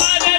পারে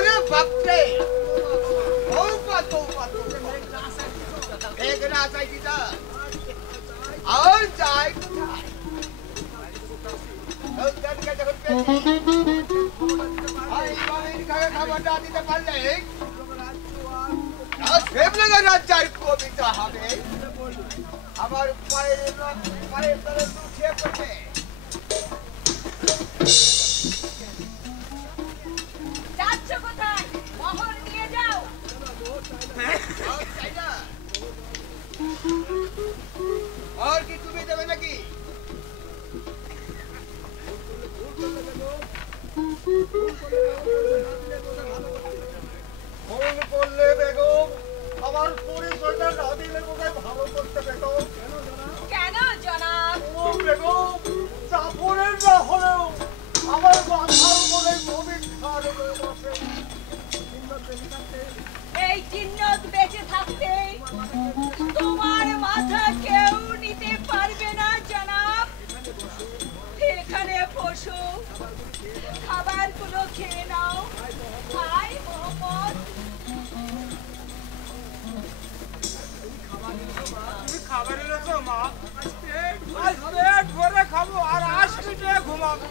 अरे बाप रे एक ना चाहिए था और जाए आई बारे निकाय खबर डाली तो पल ले आज फेम लगा राजा को भी तो हमें हमारे पाए तरह दूसरे पर में যাচ্ছ কোথায় মোহর নিয়ে যাও और কি তুমি দেবে নাকি ফোন করলে বেগম আমার পরিচয়টা না দিলে কোথায় ভালো করতে বেগম কেন জনাব ও বেগম চাপড়ের না হলেও আমার মাথার উপরে নবীন খান হয়ে বসে এই জিন্নত বেঁচে থাকতে তোমার মাথা কেউ নিতে পারবে না জনাব এখানে বসো খাবারগুলো খেয়ে নাও ভাই মোহাম্মদ তুমি খাবার এনেছো মা আজ পেট ভরে খাবো আর 8 মিনিটে ঘুমাবো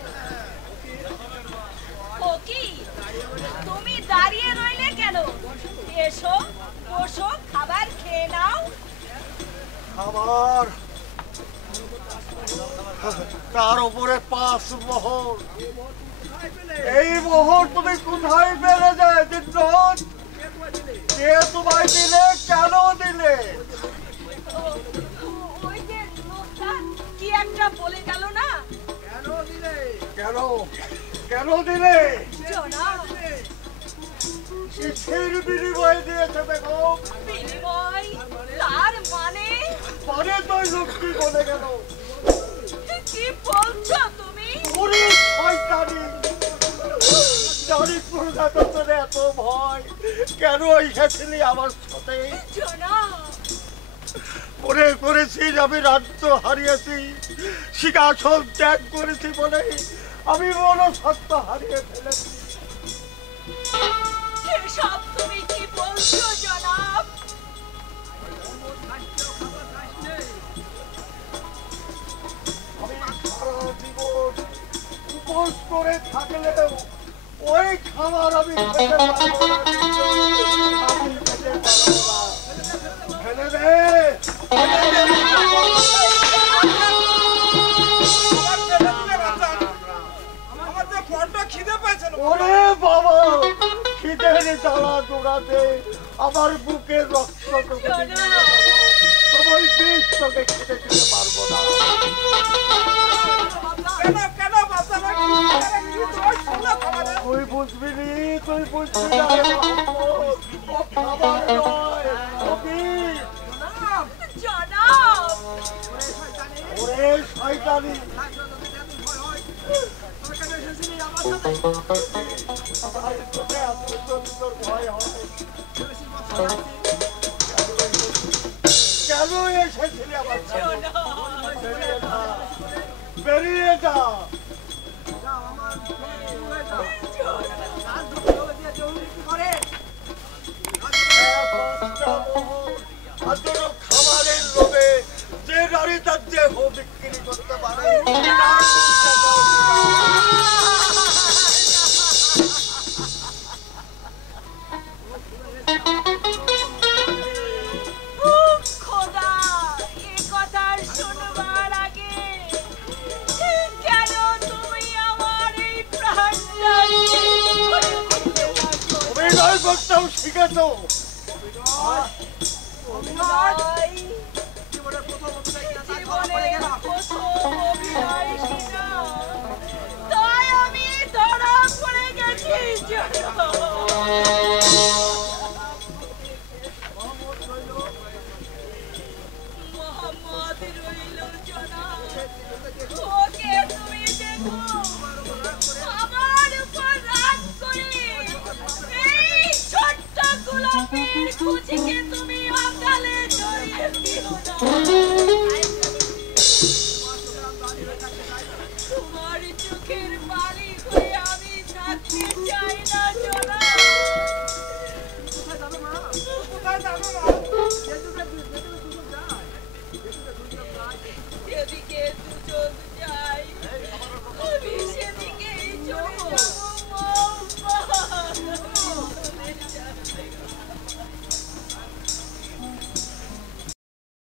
ও কি তুমি দাঁড়িয়ে রইলে কেন এসো বসো খাবার খেয়ে নাও খাবার তার উপরে 5 মোহর এই মোহর তুমি কোথায় পেলে যায় জিন্নত কে তোমায় দিলে কেন দিলে ওই যে লোকটা কি একটা বলে গেল না কেন কেন দিলে জনাব কিসের বিনিময় দিয়েছে বেগম বিনিময় তার মানে পরে তো লোকটি বলে গেল কি বলছো তুমি ওরে শয়তানি জানি প্রজাতন্ত্রে এত ভয় কেন এসেছিলি আমার সাথে জনাব মনে করেছিস আমি রাজ্য হারিয়েছি সিংহাসন ত্যাগ করেছি বলে আমি মনসত্ব হারিয়ে ফেলেছি এসব তুমি কি বলছো জনাব আমি সারা জীবন উপোস করে থাকলেও ওই খাবার আমি খেতে পারবো না আমি খেতে পারবো না ফেলে দে আমার যে বড্ড খিদে পেয়েছে ওরে বাবা খিদের জ্বালা জোড়াতে আমার বুকের রক্ত সবাই তোকে খেতে দিতে পারবো না কেন বাচ্চারা তুই বুঝবি নি তুই বুঝবি না ও খাবার নয় জনাব ওরে শয়তানি ভয় হয় কেন এসেছিলি আমার বেরিয়ে যা খাবারের লোভে যে নারী তার দেহ বিক্রি করতে পারে খোদা এ কথা শুনবার আগে কেন তুমি আমার এই প্রাণটা অভিনয় করতেও শিখেছো জীবনের প্রথম অভিনয় ছিল তাই আমি ধরা পড়ে গেছি মোহাম্মদ রইল জনাব ওকে তুমি দেখো আমার উপর রাগ করে এই ছোট্ট গোলাপের কুচিকে তুমি অকালে জড়িয়ে দিও না তোমার চোখের বাড়ি হয়ে আমি থাকতে চাই